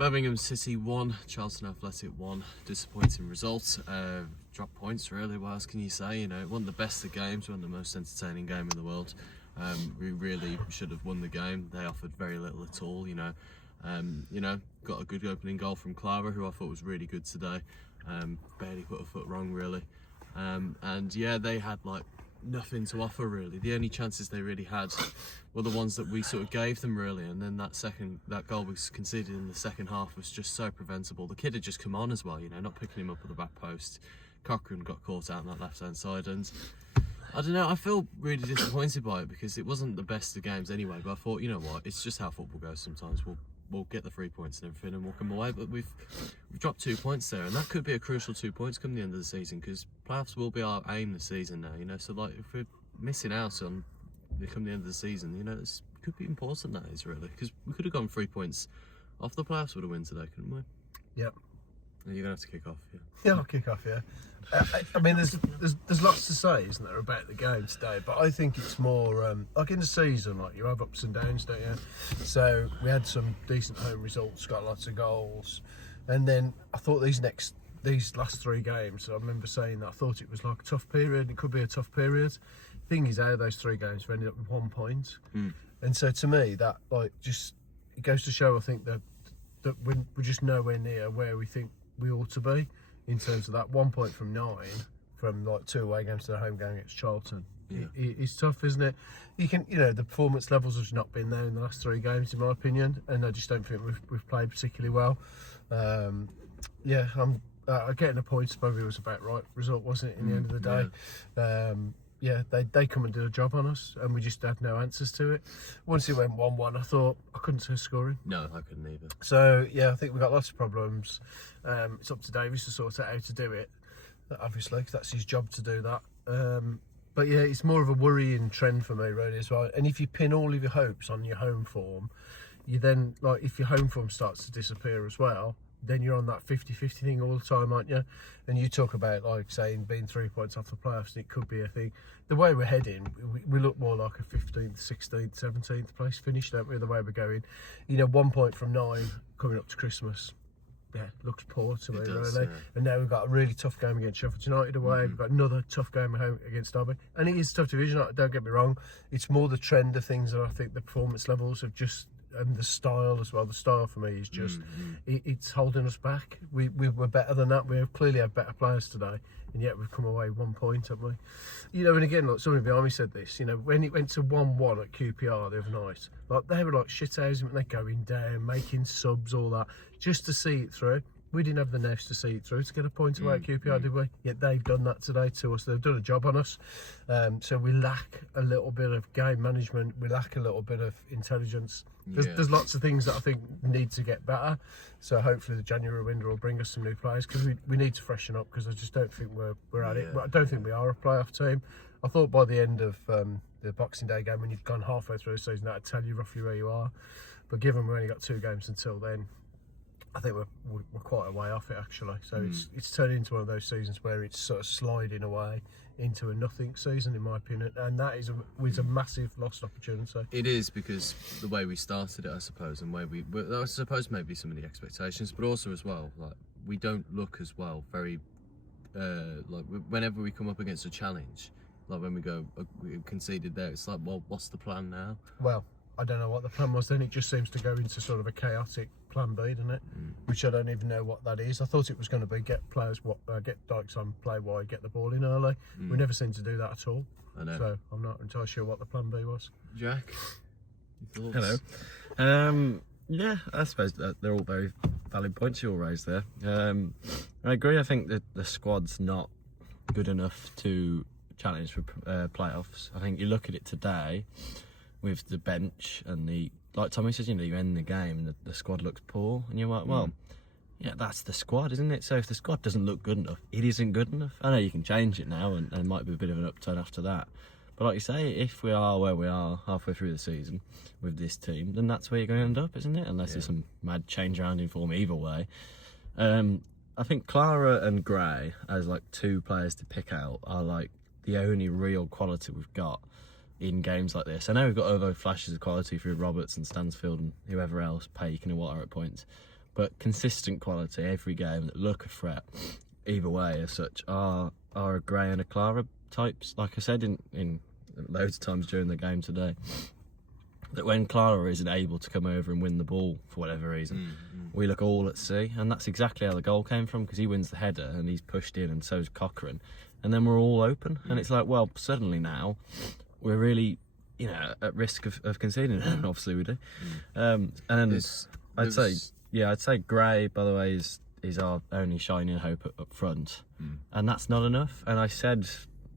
Birmingham City 1, Charlton Athletic 1. Disappointing result. Drop points really, what else can you say? You know, it wasn't the best of games, it wasn't the most entertaining game in the world. We really should have won the game. They offered very little at all, you know. Got a good opening goal from Clara, who I thought was really good today. Barely put a foot wrong really. And yeah, they had like nothing to offer really. The only chances they really had were the ones that we sort of gave them really, and then that goal was conceded in the second half was just so preventable. The kid had just come on as well, you know, not picking him up at the back post. Cochrane got caught out on that left hand side, and I don't know, I feel really disappointed by it because it wasn't the best of games anyway, but I thought, you know what, it's just how football goes sometimes. We'll get the 3 points and everything and we'll come away, but we've dropped 2 points there, and that could be a crucial 2 points come the end of the season, because playoffs will be our aim this season now, you know. So like, if we're missing out on come the end of the season, you know, it could be important, that is really, because we could have gone 3 points off the playoffs with a win today, couldn't we? Yep. And you're gonna have to kick off, yeah. Yeah, I'll kick off. Yeah. I mean, there's lots to say, isn't there, about the game today? But I think it's more like in the season, like you have ups and downs, don't you? So we had some decent home results, got lots of goals, and then I thought these last 3 games. I remember saying that I thought it was like a tough period. It could be a tough period. Thing is, out of those 3 games, we ended up with 1 point, and so to me, that like just it goes to show. I think that we're just nowhere near where we think we ought to be in terms of that 1 point from 9 from like 2 away games to the home game against Charlton. Yeah. It's tough, isn't it? The performance levels have not been there in the last 3 games, in my opinion, and I just don't think we've played particularly well. Getting a point probably was about right result, wasn't it? In the end of the day, they come and do a job on us, and we just had no answers to it. Once it went 1-1, I thought I couldn't see scoring. No, I couldn't either. So yeah, I think we've got lots of problems. It's up to Davies to sort out how to do it, obviously, because that's his job to do that. But yeah, it's more of a worrying trend for me, really, as well. And if you pin all of your hopes on your home form, you then, like, if your home form starts to disappear as well, then you're on that 50-50 thing all the time, aren't you? And you talk about, like, saying being 3 points off the playoffs, and it could be a thing. The way we're heading, we look more like a 15th, 16th, 17th place finish, don't we, the way we're going. 1 point from 9 coming up to Christmas. Yeah, looks poor to me, really. Yeah. And now we've got a really tough game against Sheffield United away. We've got another tough game at home against Derby. And it is a tough division, don't get me wrong. It's more the trend of things that I think the performance levels have just... and the style as well. The style for me is just it's holding us back. We were better than that. We have clearly had better players today, and yet we've come away 1 point, haven't we? And again, look, somebody behind me said this. When it went to 1-1 at QPR the other night, like they were like shithousing, they're going down, making subs, all that, just to see it through. We didn't have the nerves to see it through to get a point away at QPR, did we? Yet they've done that today to us. They've done a job on us. So we lack a little bit of game management. We lack a little bit of intelligence. There's lots of things that I think need to get better. So hopefully the January window will bring us some new players, because we need to freshen up, because I just don't think we're at it. I don't think we are a playoff team. I thought by the end of the Boxing Day game, when you've gone halfway through the season, that'd tell you roughly where you are. But given we've only got 2 games until then, I think we're quite a way off it, actually. So it's turned into one of those seasons where it's sort of sliding away into a nothing season, in my opinion, and that is a massive lost opportunity. It is, because the way we started it, I suppose, and I suppose maybe some of the expectations, but also as well, like, we don't look as well very like whenever we come up against a challenge, like when we conceded there, it's like, well, what's the plan now? Well, I don't know what the plan was then. It just seems to go into sort of a chaotic plan B, doesn't it? Which I don't even know what that is. I thought it was going to be get Dykes on, play wide, get the ball in early. We never seem to do that at all. I know. So I'm not entirely sure what the plan B was. Jack, your thoughts? Hello. Yeah, I suppose that they're all very valid points you all raised there. I agree. I think that the squad's not good enough to challenge for playoffs. I think you look at it today with the bench and like Tommy says, you end the game and the squad looks poor, and you're like, well, yeah, that's the squad, isn't it? So if the squad doesn't look good enough, it isn't good enough. I know you can change it now, and there might be a bit of an upturn after that. But like you say, if we are where we are halfway through the season with this team, then that's where you're going to end up, isn't it? Unless there's some mad change around in form either way. I think Clara and Gray, as like 2 players to pick out, are like the only real quality we've got in games like this. I know we've got other flashes of quality through Roberts and Stansfield and whoever else, Paik and Iwata at points. but consistent quality every game that look a threat either way as such are a Gray and a Clara types. Like I said in loads of times during the game today, that when Clara isn't able to come over and win the ball for whatever reason, we look all at sea, and that's exactly how the goal came from, because he wins the header and he's pushed in, and so's Cochrane, and then we're all open, and it's like, well, suddenly now we're really, you know, at risk of conceding, and obviously we do. And then I'd say Gray, by the way, is our only shining hope up front, and that's not enough. And I said,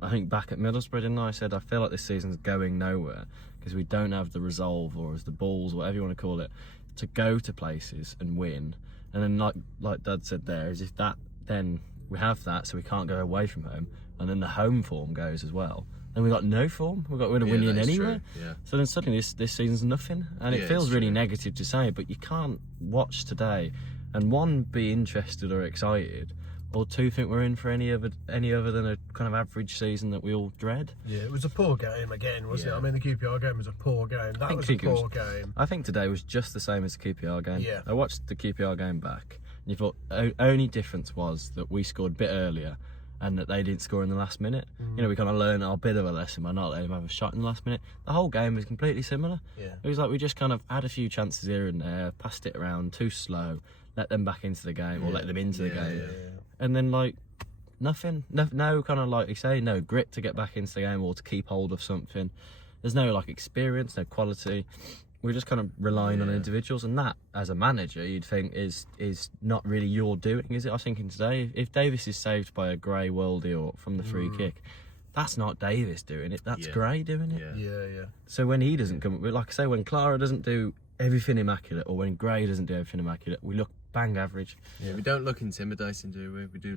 I think back at Middlesbrough, didn't I? I said I feel like this season's going nowhere because we don't have the resolve, or as the balls, whatever you want to call it, to go to places and win. And then like Dad said there, is if that, then we have that, so we can't go away from home, and then the home form goes as well. Then we got no form. We're winning anyway. Yeah. So then suddenly this season's nothing, and it feels really negative to say, but you can't watch today and one, be interested or excited, or two, think we're in for any other than a kind of average season that we all dread. Yeah, it was a poor game again, wasn't it? I mean, the QPR game was a poor game. That was a poor game. I think today was just the same as the QPR game. Yeah. I watched the QPR game back, and you thought only difference was that we scored a bit earlier, and that they didn't score in the last minute. You know, we kind of learned our bit of a lesson by not letting them have a shot in the last minute. The whole game was completely similar. Yeah. It was like we just kind of had a few chances here and there, passed it around too slow, let them back into the game, or let them into the game. And then, like, nothing. No kind of, like you say, no grit to get back into the game or to keep hold of something. There's no, like, experience, no quality. We're just kind of relying on individuals, and that, as a manager, you'd think is not really your doing, is it? I was thinking today, if Davis is saved by a Gray worldie or from the free kick, that's not Davis doing it, that's Gray doing it. Yeah. So when he doesn't come, like I say, when Clara doesn't do everything immaculate, or when Gray doesn't do everything immaculate, we look bang average. Yeah, we don't look intimidating, do we? We do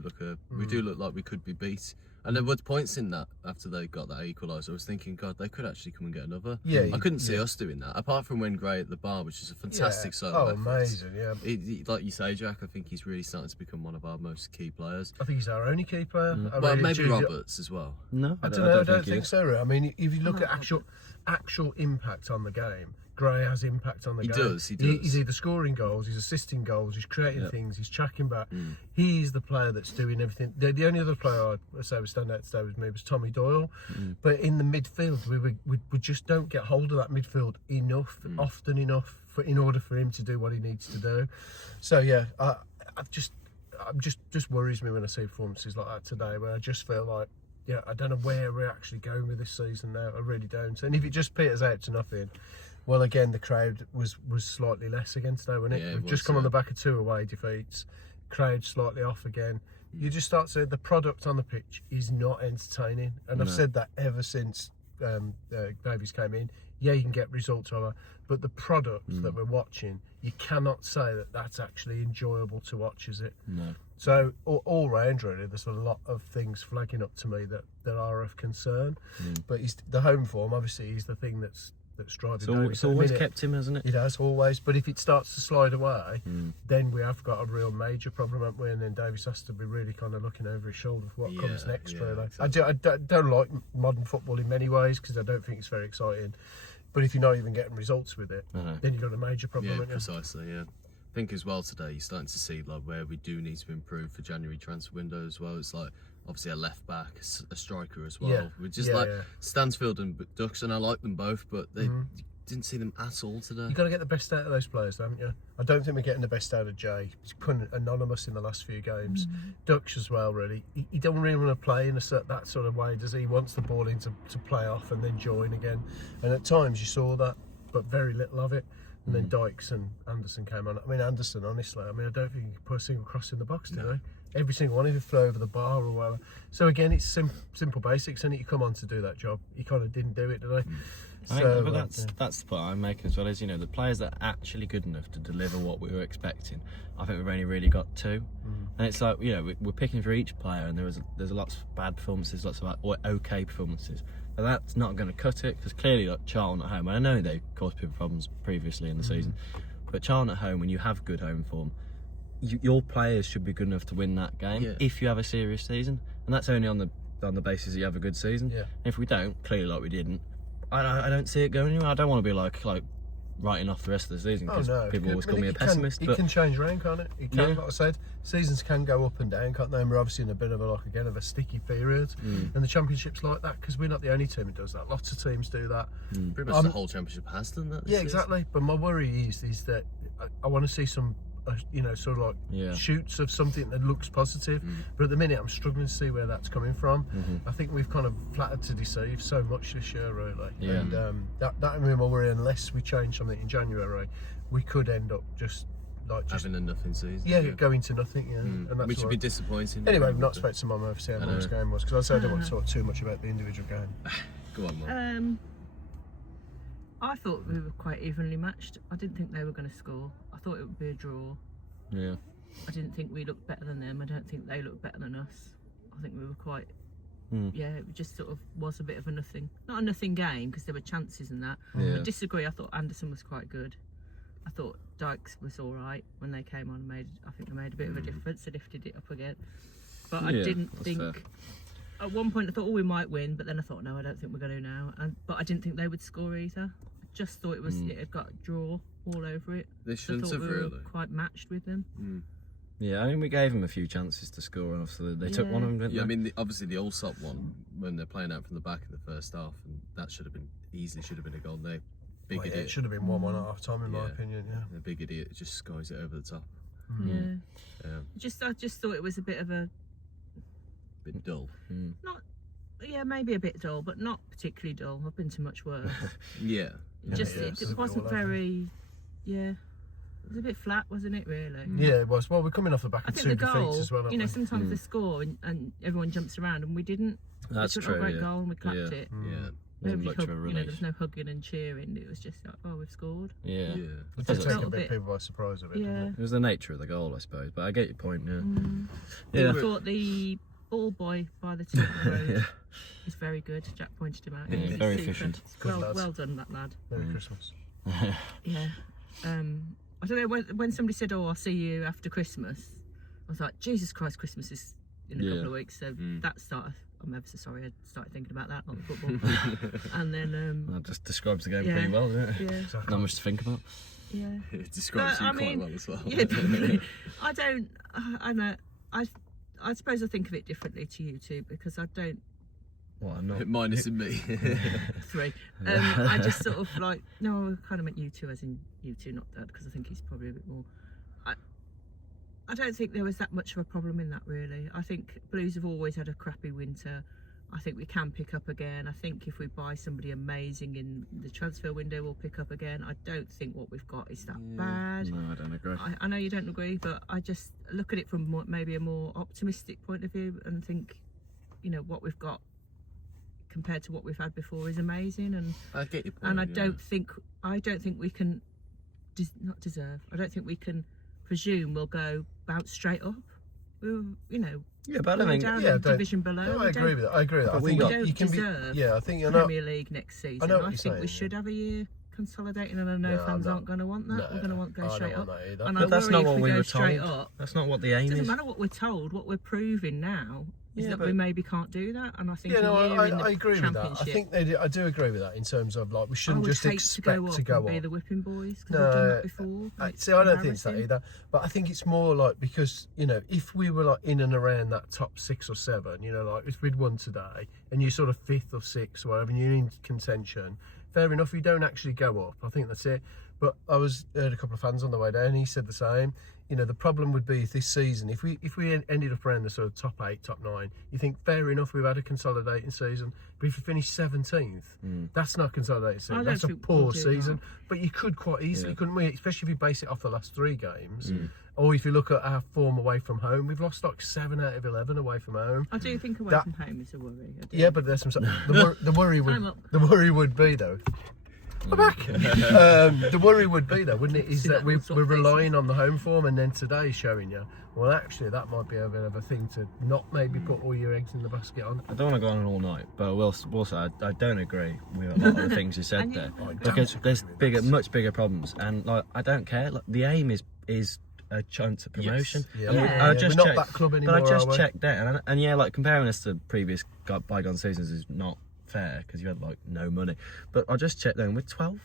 look like we could be beat. And there were points in that after they got that equaliser. I was thinking, God, they could actually come and get another. Yeah, I couldn't see us doing that, apart from when Gray at the bar, which is a fantastic solo. Oh, amazing! Yeah. Like you say, Jack, I think he's really starting to become one of our most key players. I think he's our only key player. Well, maybe Roberts as well. No, I don't think so. I mean, if you look at actual impact on the game, Gray has impact on the game. He does. He's either scoring goals, he's assisting goals, he's creating things, he's tracking back. He's the player that's doing everything. The only other player I'd say would stand out today with me was Tommy Doyle. But in the midfield, we just don't get hold of that midfield enough, often enough, in order for him to do what he needs to do. So yeah, I'm just worries me when I see performances like that today, where I just feel like, I don't know where we're actually going with this season now. I really don't. And if it just peters out to nothing, well, again, the crowd was slightly less again today, wasn't it? Yeah, We've just come on the back of 2 away defeats. Crowd slightly off again. You just start to say the product on the pitch is not entertaining. And I've said that ever since Davies came in. Yeah, you can get results of it, but the product that we're watching, you cannot say that that's actually enjoyable to watch, is it? No. So all round, really, there's a lot of things flagging up to me that are of concern. But the home form, obviously, is the thing that's driving Davies. It's always kept him, hasn't it? It has, always. But if it starts to slide away, then we have got a real major problem, haven't we? And then Davies has to be really kind of looking over his shoulder for what comes next, really. Exactly. I don't like modern football in many ways, because I don't think it's very exciting. But if you're not even getting results with it, then you've got a major problem, haven't you? Precisely, I think as well today, you're starting to see like where we do need to improve for January transfer window as well. It's like, obviously a left back, a striker as well. Yeah. We just Stansfield and Ducks, and I like them both, but they didn't see them at all today. You've got to get the best out of those players, haven't you? I don't think we're getting the best out of Jay. He's been anonymous in the last few games. Ducks as well, really. He don't really want to play in that sort of way, does he? He wants the ball in to play off and then join again. And at times you saw that, but very little of it. And then Dykes and Anderson came on. I mean, Anderson, honestly, I don't think he could put a single cross in the box today. Every single one of it flew over the bar or whatever. So again, it's simple basics, and you come on to do that job. You kind of didn't do it, did they? But that's the point I'm making as well, is, the players that are actually good enough to deliver what we were expecting. I think we've only really got 2, and it's like, we're picking for each player, and there's lots of bad performances, lots of okay performances. But that's not going to cut it, because clearly, like Charlton at home, and I know they caused people problems previously in the season, but Charlton at home, when you have good home form, your players should be good enough to win that game if you have a serious season, and that's only on the basis that you have a good season. If we don't, clearly like we didn't, I don't see it going anywhere. I don't want to be like writing off the rest of the season because no. people always call me a pessimist. It But can change around, can't it? It can, Yeah. like I said, seasons can go up and down, can't they? And we're obviously in a bit of a a sticky period, and the championship's like that because we're not the only team that does that. Lots of teams do that. Pretty much the whole championship has done that. Yeah, exactly. But my worry is that I want to see some, sort of like shoots of something that looks positive. But at the minute, I'm struggling to see where that's coming from. I think we've kind of flattered to deceive so much this year, really. Yeah. And that would be my worry. Unless we change something in January, we could end up just having a nothing season. Yeah, going to nothing. Yeah, and that's which would be disappointing. Anyway, we've not spoken to Mum over how Mum's game was because I don't want to talk too much about the individual game. Go on, Mum. I thought we were quite evenly matched. I didn't think they were going to score. I thought it would be a draw. yeah, I didn't think we looked better than them. I don't think they looked better than us. I think we were quite. Yeah, it just sort of was a bit of a nothing. Not a nothing game because there were chances and that. Yeah. I disagree. I thought Anderson was quite good. I thought Dykes was all right when they came on. I think they made a bit of a difference. They lifted it up again. But I didn't that's think. fair. At one point, I thought, we might win, but then I thought, no, I don't think we're going to now. But I didn't think they would score either. I just thought it had got a draw all over it. They shouldn't I thought have we were really. quite matched with them. yeah. I mean, we gave them a few chances to score, and obviously they took one of them, didn't Yeah, I they? mean, obviously the Allsop one when they're playing out from the back in the first half, and that should have been a goal. They big Well, yeah, idiot. it should have been 1-1 at half time, in my opinion. Yeah. The big idiot just skies it over the top. Yeah. Yeah, I just thought it was a bit of a bit dull. maybe a bit dull, but not particularly dull. I've been to much worse. Yeah. It wasn't very. Yeah. It was a bit flat, wasn't it? Really. Yeah, it was. Well, we're coming off the back I of think 2 the defeats goal, as well. aren't we? sometimes they score and everyone jumps around, and we didn't. That's we took true. a great yeah. goal and we clapped Yeah. it. Yeah. Wasn't Nobody much of a there relief. was no hugging and cheering. It was just like, oh, we've scored. Yeah. Yeah. It did Felt take a a bit bit- people by surprise a bit, Yeah. didn't It was the nature of the goal, I suppose. But I get your point. Yeah. I Yeah. thought the ball boy by the tip of the road is very good. Jack pointed him out. Yeah, He's very super. efficient. Good lads. Well done, that lad. it? Merry Christmas. Yeah. I don't know, when somebody said, oh, I'll see you after Christmas, I was like, Jesus Christ, Christmas is in a Yeah. couple of weeks. So that started, I'm ever so sorry, I started thinking about that, not the football. And then, That just describes the game Yeah. pretty well, doesn't it? yeah, Exactly. Not much to think about. yeah. It describes you I quite mean, well as well. Yeah, I know, I suppose I think of it differently to you two because I don't, Well, I'm not. Minus in me. three. I just sort of like, no, I kind of meant you two as in you two, not Dad, because I think he's probably a bit more. I don't think there was that much of a problem in that, really. I think Blues have always had a crappy winter. I think we can pick up again. I think if we buy somebody amazing in the transfer window, we'll pick up again. I don't think what we've got is that bad. No, I don't agree. I know you don't agree, but I just look at it from maybe a more optimistic point of view and think, what we've got compared to what we've had before is amazing. And I get your point. and I yeah. don't think we can not deserve. I don't think we can presume we'll bounce straight up. Yeah, but I We're think. down yeah, in division below. No, We I agree with that. I agree with that. I we think got- don't you can deserve be. Yeah, I think you're not. Premier League next season. know what I you're think we saying, should yeah. have a year consolidating, and I know No, fans no. aren't going to want that. No, We're going to want to go I straight don't up. want that either. And But I that's worry not if what we we go were straight told. up. That's not what the aim It doesn't is. matter what we're told. What we're proving now is Yeah, that but- we maybe can't do that. And I think Yeah, no, a year in the I agree with that. I Championship, think I do agree with that in terms of like we I shouldn't would just hate expect to to go go up and be on. the whipping boys because No, we've done that before. It's See, I don't think so embarrassing. either. But I think it's more like because if we were like in and around that top 6 or 7, like if we'd won today and you're sort of 5th or 6th or whatever, and you're in contention, fair enough. You don't actually go up. I think that's it. But I heard a couple of fans on the way down. And he said the same. The problem would be this season if we ended up around the sort of top 8, top 9. You think fair enough, we've had a consolidating season. But if you finish 17th, that's not a consolidating season. don't That's a think poor we'll do season. that. But you could quite easily, couldn't we? Especially if you base it off the last 3 games. Or if you look at our form away from home, we've lost like 7 out of 11 away from home. I do think away That- from home is a worry. I do. Yeah, but there's some. The worry Time up. would be though. We're back. The worry would be though, wouldn't it? Is See that that we're one sort of relying on the home form, and then today showing you. Well, actually, that might be a bit of a thing to not maybe put all your eggs in the basket on. I don't want to go on all night, but I will say I don't agree with a lot of the things you said And you- there. I don't Because agree there's with bigger, that. much bigger problems, and like I don't care. Like, the aim is a chance at promotion. Yeah, And Yeah. I we're just not checked, that club anymore. but I just are we? checked out, and yeah, like comparing us to previous bygone seasons is not fair because you had like no money. But I just checked then we're 12th.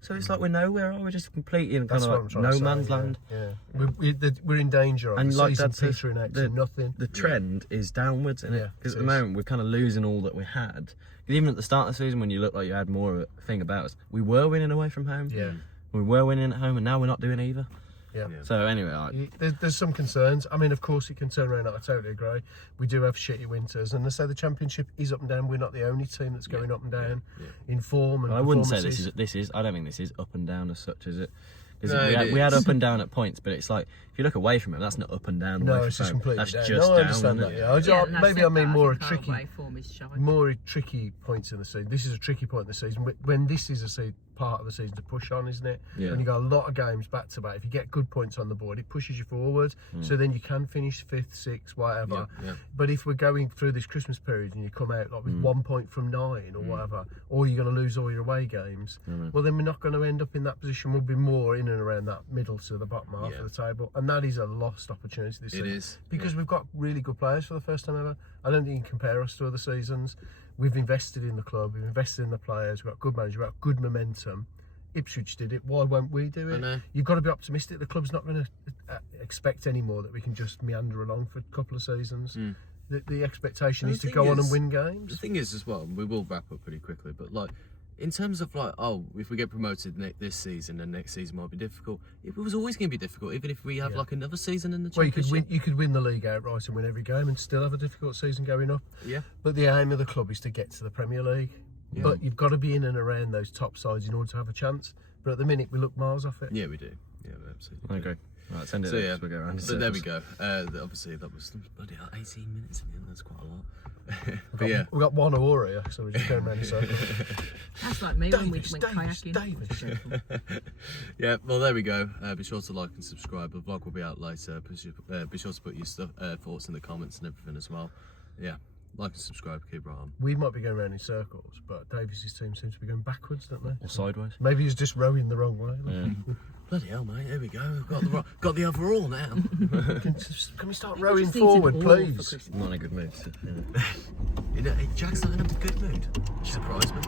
So it's like we're nowhere, are we? Just completely in kind That's of what I'm like trying no to say, man's yeah, land. Yeah, we're in danger of And the like season that's the- petering out the- to nothing. The trend is downwards, isn't Yeah, it? Because it at the is. moment we're kind of losing all that we had. 'Cause even at the start of the season, when you looked like you had more of a thing about us, we were winning away from home. Yeah. We were winning at home, and now we're not doing either. Yeah. So anyway, like, There's some concerns. I mean, of course, it can turn around. I totally agree. We do have shitty winters, and I say the championship is up and down. We're not the only team that's going up and down in form and I wouldn't say performances. this is. I don't think this is up and down as such, is it? Because No, we had is. up and down at points, but it's like if you look away from it, that's not up and down. No, away it's from just home. completely That's down. just No, I down. understand isn't that. it? Yeah, and I maybe said I mean that, more a think our tricky, away form is shite. more tricky points in the season. This is a tricky point in the season when this is a part of the season to push on, isn't it? Yeah. When you got a lot of games back to back, if you get good points on the board, it pushes you forward. So then you can finish 5th, 6th, whatever. Yeah. But if we're going through this Christmas period and you come out like with 1 point from 9 or whatever, or you're going to lose all your away games, well then we're not going to end up in that position. We'll be more in and around that middle to the bottom half of the table, and that is a lost opportunity this season. It is. Because we've got really good players for the first time ever. I don't think you can compare us to other seasons. We've invested in the club, we've invested in the players, we've got good managers, we've got good momentum. Ipswich did it, why won't we do I it? know. You've got to be optimistic. The club's not going to expect anymore that we can just meander along for a couple of seasons. The expectation And is the to go thing on and is- win The games. thing is, as well, and we will wrap up pretty quickly, but like, in terms of like, if we get promoted this season and next season might be difficult, it was always going to be difficult, even if we have like another season in the Well, championship. you could win the league outright and win every game and still have a difficult season going up. Yeah. But the aim of the club is to get to the Premier League. But you've got to be in and around those top sides in order to have a chance. But at the minute, we look miles off it. Yeah, we do. Yeah, we absolutely. I agree. Right, send it. So there, yeah, 'cause we'll go around in so there we circles. go. Obviously, that was bloody hell, 18 minutes in the end. That's quite a lot. But yeah, We've got one or here, so we're just going around in circles. That's like me when we Davis, went Davis, kayaking. Davis. yeah. Well, there we go. Be sure to like and subscribe. The vlog will be out later. Be sure to put your thoughts in the comments and everything as well. Yeah, like and subscribe. Keep right on. We might be going around in circles, but Davis's team seems to be going backwards, don't they? Or sideways. Maybe he's just rowing the wrong way. Yeah. Bloody hell, mate. Here we go. We've got the overall now. Can we start We rowing just eaten forward, all for please? Christmas. Not in a good mood. So, yeah. You know, Jack's not in a good mood. Which surprised me.